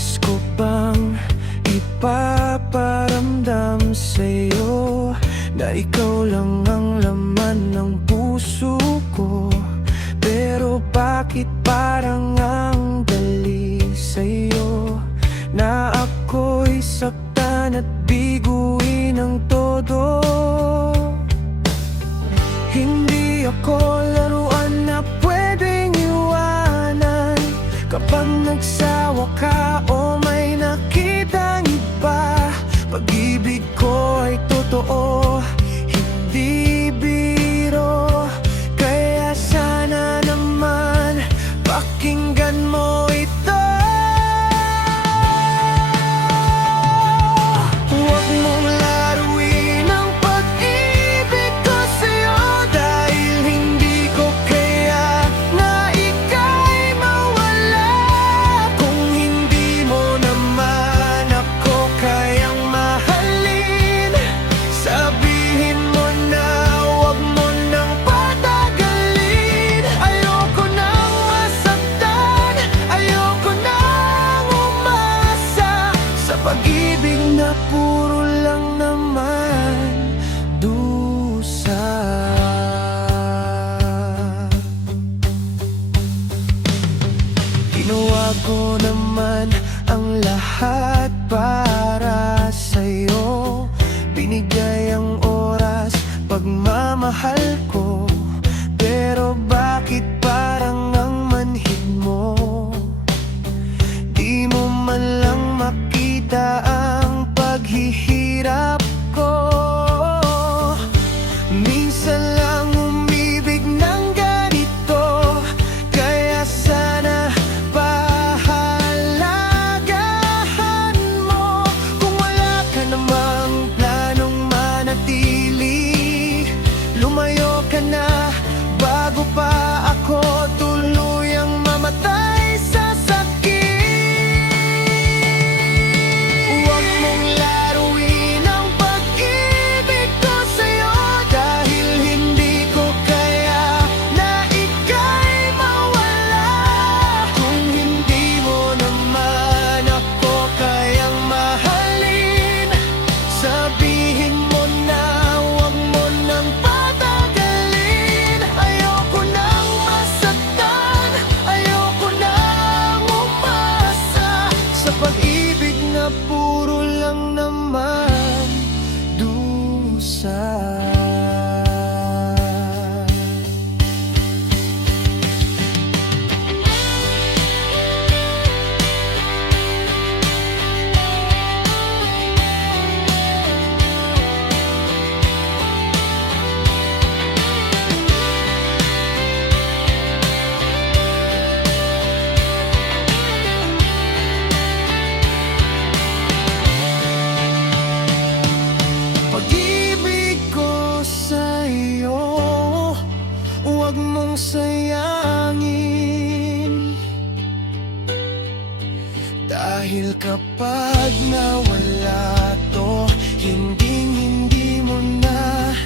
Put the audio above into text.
Nais ko bang ipaparamdam sa'yo na ikaw lang ang laman ng puso ko? Pero bakit parang ang dali sa'yo na ako'y saktan at biguin ng todo? Hindi ako laruan na pwedeng iwanan kapag nagsawa ka o may nakitang iba. Pag-ibig ko ay totoo, hindi biro. Kaya sana naman pakinggan mo ito. Huwag mong laruin ang pag-ibig ko sa'yo, dahil hindi ko kaya na ika'y mawala. Kung hindi mo naman ako kayang mahalin, sabihin mo na, huwag mo nang patagalin. Ayoko nang masaktan, ayoko nang umasa sa pag-ibig na puro lang naman dusa. Ginawa ko naman ang lahat para sa'yo. Binigay ang oras, pagmamahal ko. Pero bakit parang ang manhid mo? Di mo man lang makita ang paghihirap ko. Minsan lang umibig ng ganito, kaya sana pahalagahan mo. Kung wala ka namang planong manatili, lumayo ka na bago pa ako tuluyang mamatay sa sakit. Huwag mong laruin ang pag-ibig ko sa'yo, dahil hindi ko kaya na ika'y mawala. Kung hindi mo naman ako kayang mahalin, sabihin mo na, huwag mo nang patagalin. Ayoko nang masaktan, ayoko nang umasa sa pag-ibig na puro lang naman dusa. Pag-ibig ko sa'yo, huwag mong sayangin, dahil kapag nawala to, hindi mo na